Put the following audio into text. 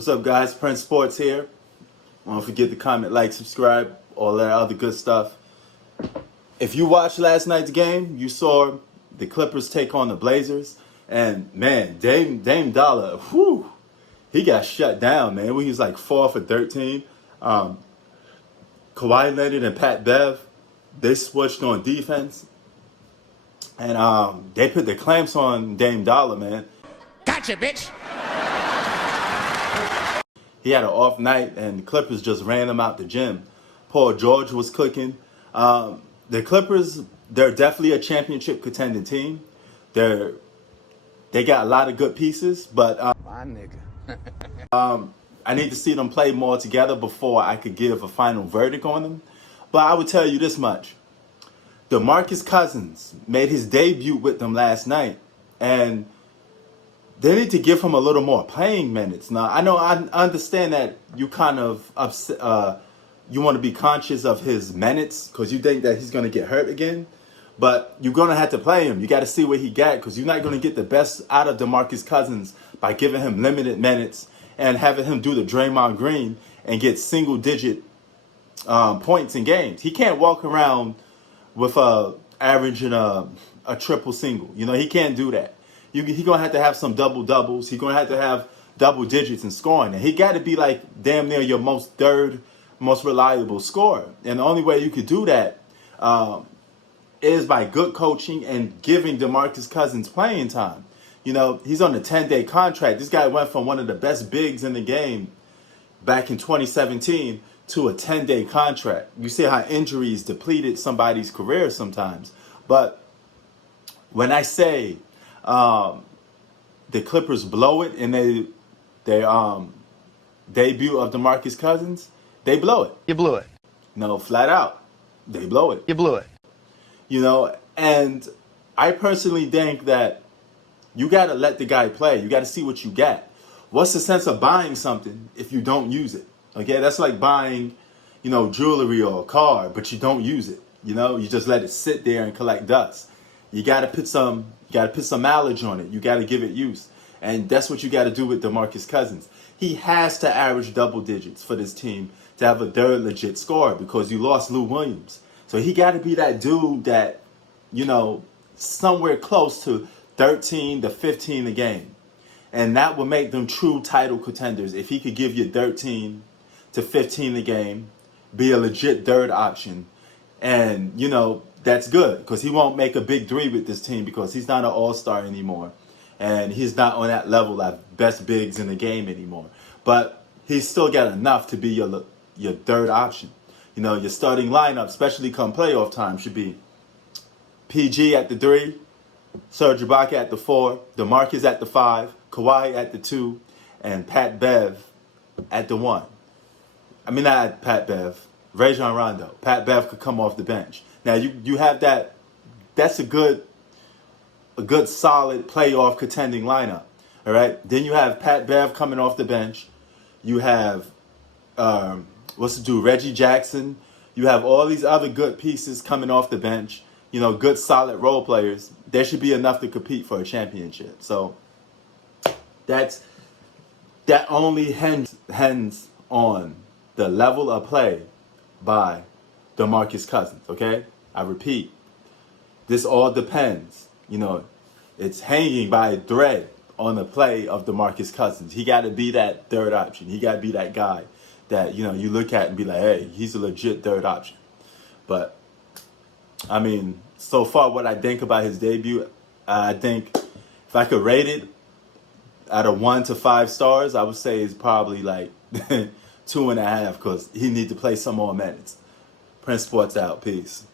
What's up, guys? Prince Sports here. Don't forget to comment, like, subscribe, all that other good stuff. If you watched last night's game, you saw the Clippers take on the Blazers. And, man, Dame Dollar, whew, he got shut down, man. He was like 4 for 13. Kawhi Leonard and Pat Bev, they switched on defense. And they put the clamps on Dame Dollar, man. Gotcha, bitch! He had an off night, and the Clippers just ran him out the gym. Paul George was cooking. The Clippers, they're definitely a championship contending team. They got a lot of good pieces, but My nigga. I need to see them play more together before I could give a final verdict on them. But I would tell you this much. Demarcus Cousins made his debut with them last night, and they need to give him a little more playing minutes. Now, I understand that you kind of upset, you want to be conscious of his minutes because you think that he's going to get hurt again. But you're going to have to play him. You got to see what he got because you're not going to get the best out of DeMarcus Cousins by giving him limited minutes and having him do the Draymond Green and get single-digit points in games. He can't walk around with averaging a triple single. You know, he can't do that. He's going to have some double-doubles. He's going to have double digits in scoring. And he got to be like damn near your third most reliable scorer. And the only way you could do that is by good coaching and giving DeMarcus Cousins playing time. You know, he's on a 10-day contract. This guy went from one of the best bigs in the game back in 2017 to a 10-day contract. You see how injuries depleted somebody's career sometimes. But when I say the Clippers blow it in their debut of DeMarcus Cousins, they blow it. You blew it. No, flat out, they blow it. You blew it. You know, and I personally think that you got to let the guy play. You got to see what you got. What's the sense of buying something if you don't use it? Okay, that's like buying, you know, jewelry or a car, but you don't use it. You know, you just let it sit there and collect dust. You got to put some mileage on it. You got to give it use. And that's what you got to do with DeMarcus Cousins. He has to average double digits for this team to have a third legit scorer because you lost Lou Williams. So he got to be that dude that, you know, somewhere close to 13 to 15 a game. And that would make them true title contenders if he could give you 13 to 15 a game, be a legit third option. And, you know, that's good because he won't make a big three with this team because he's not an all-star anymore. And he's not on that level of best bigs in the game anymore. But he's still got enough to be your third option. You know, your starting lineup, especially come playoff time, should be PG at the 3, Serge Ibaka at the 4, DeMarcus at the 5, Kawhi at the 2, and Pat Bev at the 1. I mean, not Pat Bev, Rajon Rondo. Pat Bev could come off the bench. Now, you have that. That's a good solid playoff contending lineup. All right. Then you have Pat Bev coming off the bench. You have Reggie Jackson. You have all these other good pieces coming off the bench. You know, good solid role players. There should be enough to compete for a championship. So that only hangs on the level of play by DeMarcus Cousins. Okay, I repeat, this all depends. You know, it's hanging by a thread on the play of DeMarcus Cousins. He got to be that third option. He got to be that guy that, you know, you look at and be like, hey, he's a legit third option. But, I mean, so far what I think about his debut, I think if I could rate it out of 1 to 5 stars, I would say it's probably like 2.5 because he needs to play some more minutes. Prince Sports out. Peace.